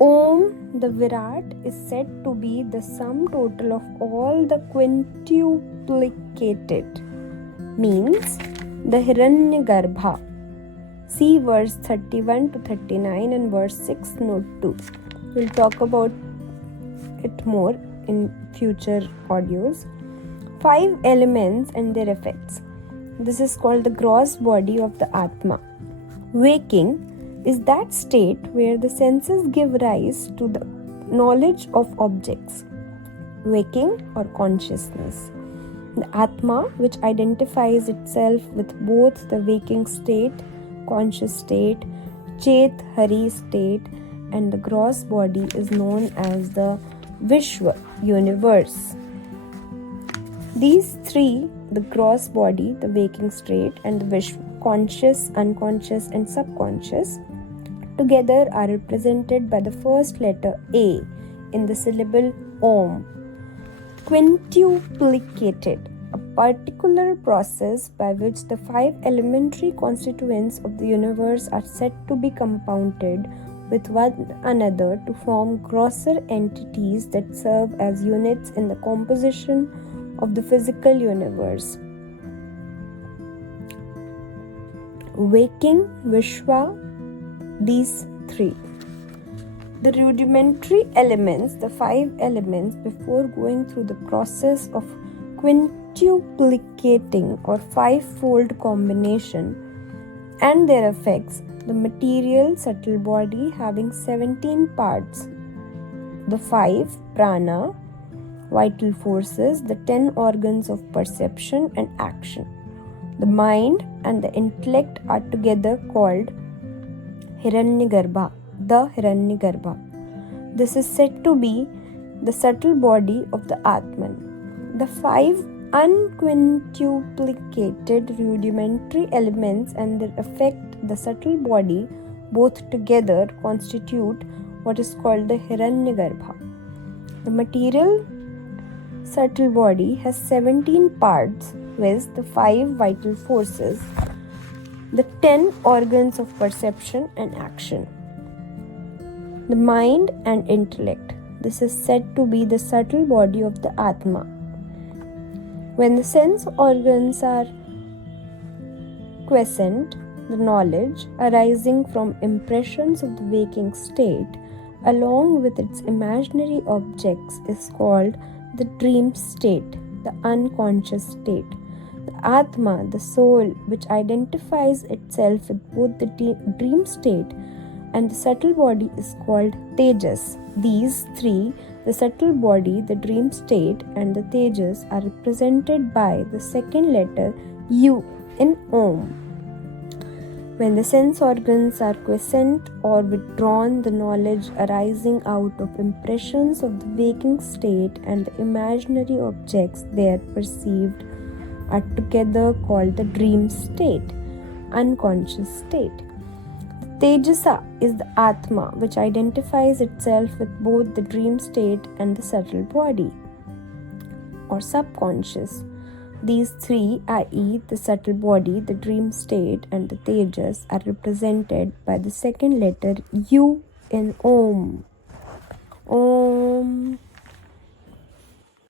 Om, the Virat, is said to be the sum total of all the quintuplicated, means the Hiranyagarbha. See verse 31 to 39 and verse 6, note 2. We'll talk about it more in future audios. 5 elements and their effects. This is called the gross body of the Atma. Waking is that state where the senses give rise to the knowledge of objects. Waking or consciousness. The Atma, which identifies itself with both the waking state, conscious state, Chet Hari state, and the gross body, is known as the Vishwa, universe. These three, the gross body, the waking state, and the Vishwa, conscious, unconscious, and subconscious, together are represented by the first letter A in the syllable Om. Quintuplicated, a particular process by which the 5 elementary constituents of the universe are said to be compounded with one another to form grosser entities that serve as units in the composition of the physical universe. Waking, Vishwa, these three. The rudimentary elements, the 5 elements, before going through the process of quintuplicating or 5-fold combination and their effects, the material subtle body having 17 parts, the 5 prana, vital forces, the 10 organs of perception and action. The mind and the intellect are together called Hiranyagarbha, the Hiranyagarbha. This is said to be the subtle body of the Atman. The 5 unquintuplicated rudimentary elements and their effect, the subtle body, both together constitute what is called the Hiranyagarbha. The material subtle body has 17 parts, with the 5 vital forces, the 10 organs of perception and action. The mind and intellect. This is said to be the subtle body of the Atma. When the sense organs are quiescent, the knowledge arising from impressions of the waking state, along with its imaginary objects, is called the dream state, the unconscious state. The Atma, the soul, which identifies itself with both the dream state and the subtle body, is called Tejas. These three, the subtle body, the dream state, and the Tejas, are represented by the second letter U in Om. When the sense organs are quiescent or withdrawn, the knowledge arising out of impressions of the waking state and the imaginary objects there perceived are together called the dream state, unconscious state. The Tejasa is the Atma, which identifies itself with both the dream state and the subtle body, or subconscious. These three, i.e., the subtle body, the dream state, and the Tejas, are represented by the second letter U in Om. Om.